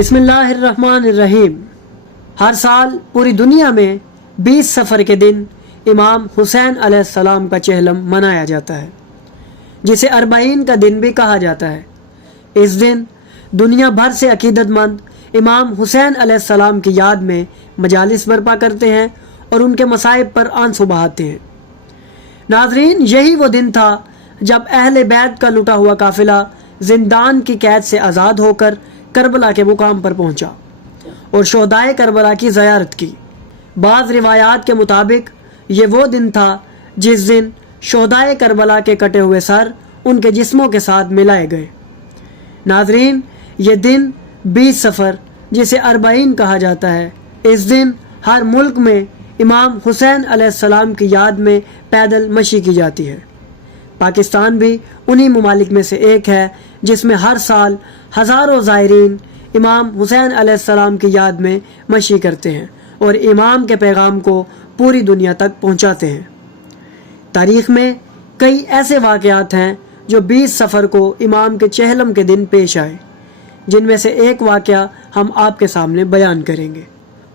بسم اللہ الرحمن الرحیم۔ ہر سال پوری دنیا میں 20 صفر کے دن امام حسین علیہ السلام کا چہلم منایا جاتا ہے، جسے اربعین کا دن بھی کہا جاتا ہے۔ اس دن دنیا بھر سے عقیدت مند امام حسین علیہ السلام کی یاد میں مجالس برپا کرتے ہیں اور ان کے مصائب پر آنسو بہاتے ہیں۔ ناظرین، یہی وہ دن تھا جب اہل بیت کا لٹا ہوا قافلہ زندان کی قید سے آزاد ہو کر کربلا کے مقام پر پہنچا اور شہدائے کربلا کی زیارت کی۔ بعض روایات کے مطابق یہ وہ دن تھا جس دن شہدائے کربلا کے کٹے ہوئے سر ان کے جسموں کے ساتھ ملائے گئے۔ ناظرین، یہ دن 20 صفر جسے اربعین کہا جاتا ہے، اس دن ہر ملک میں امام حسین علیہ السلام کی یاد میں پیدل مشی کی جاتی ہے۔ پاکستان بھی انہی ممالک میں سے ایک ہے جس میں ہر سال ہزاروں زائرین امام حسین علیہ السلام کی یاد میں مشی کرتے ہیں اور امام کے پیغام کو پوری دنیا تک پہنچاتے ہیں۔ تاریخ میں کئی ایسے واقعات ہیں جو 20 صفر کو امام کے چہلم کے دن پیش آئے، جن میں سے ایک واقعہ ہم آپ کے سامنے بیان کریں گے۔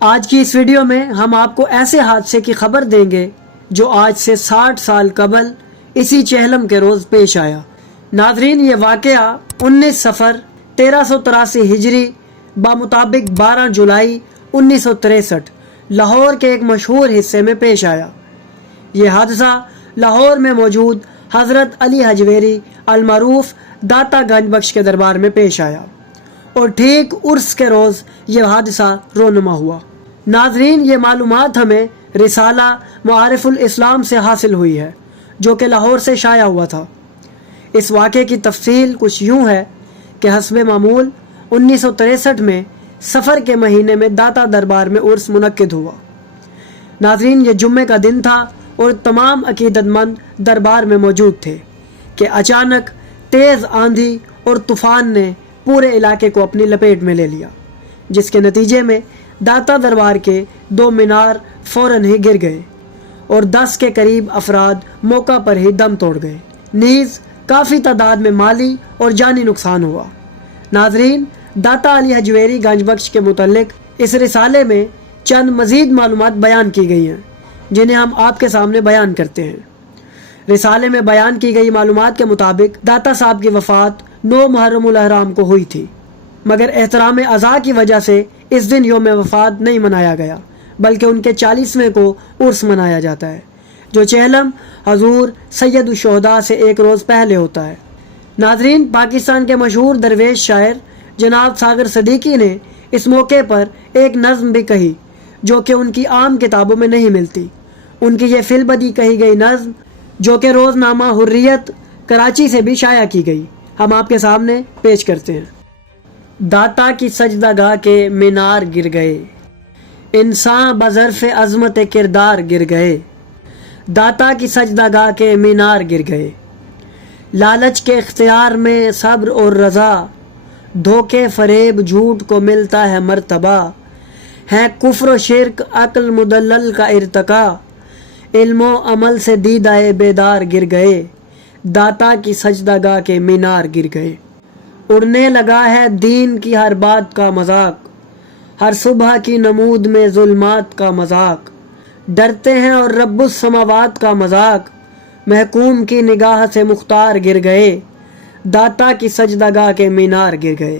آج کی اس ویڈیو میں ہم آپ کو ایسے حادثے کی خبر دیں گے جو آج سے 60 سال قبل اسی چہلم کے روز پیش آیا۔ ناظرین، یہ واقعہ 19 صفر 1383 ہجری بمطابق 12 جولائی 1963 لاہور کے ایک مشہور حصے میں پیش آیا۔ یہ حادثہ لاہور میں موجود حضرت علی حجویری المعروف داتا گنج بخش کے دربار میں پیش آیا اور ٹھیک عرس کے روز یہ حادثہ رونما ہوا۔ ناظرین، یہ معلومات ہمیں رسالہ معارف الاسلام سے حاصل ہوئی ہے جو کہ لاہور سے شائع ہوا تھا۔ اس واقعے کی تفصیل کچھ یوں ہے کہ حسب معمول 1963 میں صفر کے مہینے میں داتا دربار میں عرس منعقد ہوا۔ ناظرین، یہ جمعے کا دن تھا اور تمام عقیدت مند دربار میں موجود تھے کہ اچانک تیز آندھی اور طوفان نے پورے علاقے کو اپنی لپیٹ میں لے لیا، جس کے نتیجے میں داتا دربار کے 2 مینار فوراً ہی گر گئے اور 10 کے قریب افراد موقع پر ہی دم توڑ گئے، نیز کافی تعداد میں مالی اور جانی نقصان ہوا۔ ناظرین، داتا علی حجویری گنج بخش کے متعلق اس رسالے میں چند مزید معلومات بیان کی گئی ہیں جنہیں ہم آپ کے سامنے بیان کرتے ہیں۔ رسالے میں بیان کی گئی معلومات کے مطابق داتا صاحب کی وفات 9 محرم الاحرام کو ہوئی تھی، مگر احترام عزا کی وجہ سے اس دن یوم وفات نہیں منایا گیا، بلکہ ان کے 40ویں کو عرس منایا جاتا ہے، جو چہلم حضور سید الشہداء سے ایک روز پہلے ہوتا ہے۔ ناظرین، پاکستان کے مشہور درویش شاعر جناب ساگر صدیقی نے اس موقع پر ایک نظم بھی کہی جو کہ ان کی عام کتابوں میں نہیں ملتی۔ ان کی یہ فی البدی کہی گئی نظم جو کہ روزنامہ حریت کراچی سے بھی شائع کی گئی، ہم آپ کے سامنے پیش کرتے ہیں۔ داتا کی سجدہ گاہ کے مینار گر گئے، انسان بظرف عظمت کردار گر گئے۔ داتا کی سجدہ گاہ کے مینار گر گئے، لالچ کے اختیار میں صبر اور رضا، دھوکے فریب جھوٹ کو ملتا ہے مرتبہ، ہے کفر و شرک عقل مدلل کا ارتقا، علم و عمل سے دیدہ بیدار گر گئے۔ داتا کی سجدہ گاہ کے مینار گر گئے، اڑنے لگا ہے دین کی ہر بات کا مذاق، ہر صبح کی نمود میں ظلمات کا مذاق، ڈرتے ہیں اور رب السماوات کا مذاق، محکوم کی نگاہ سے مختار گر گئے۔ داتا کی سجدہ گاہ کے مینار گر گئے،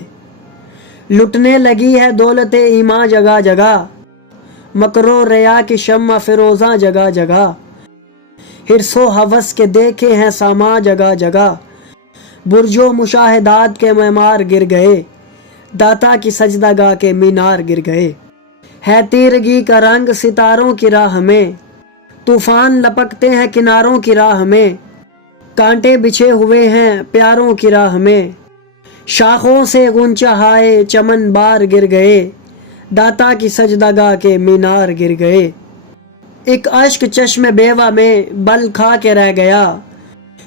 لٹنے لگی ہے دولت ایمان جگہ جگہ، مکر و ریا کی شمع فروزاں جگہ جگہ، حرص و ہوس کے دیکھے ہیں سامان جگہ جگہ، برج و مشاہدات کے معمار گر گئے۔ داتا کی سجدہ گاہ کے مینار گر گئے، ہے تیرگی کا رنگ ستاروں کی راہ میں، طوفان لپکتے ہیں کناروں کی راہ میں، کانٹے بچھے ہوئے ہیں پیاروں کی راہ میں، شاخوں سے غنچہ ہائے چمن بار گر گئے۔ داتا کی سجدہ گاہ کے مینار گر گئے، ایک اشک چشم بیوہ میں بل کھا کے رہ گیا،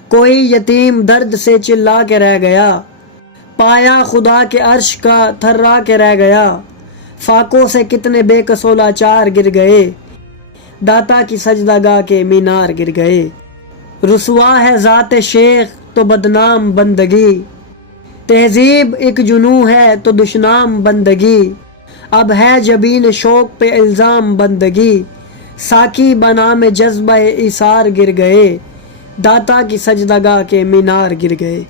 کوئی یتیم درد سے چلا کے رہ گیا، پایا خدا کے عرش کا تھرا کے رہ گیا، فاقوں سے کتنے بے کسو لاچار گر گئے۔ داتا کی سجدہ گاہ کے مینار گر گئے، رسوا ہے ذات شیخ تو بدنام بندگی، تہذیب ایک جنوں ہے تو دشنام بندگی، اب ہے جبین شوق پہ الزام بندگی، ساکی بنا میں جذبہ ایثار گر گئے، داتا کی سجدگاہ کے مینار گر گئے۔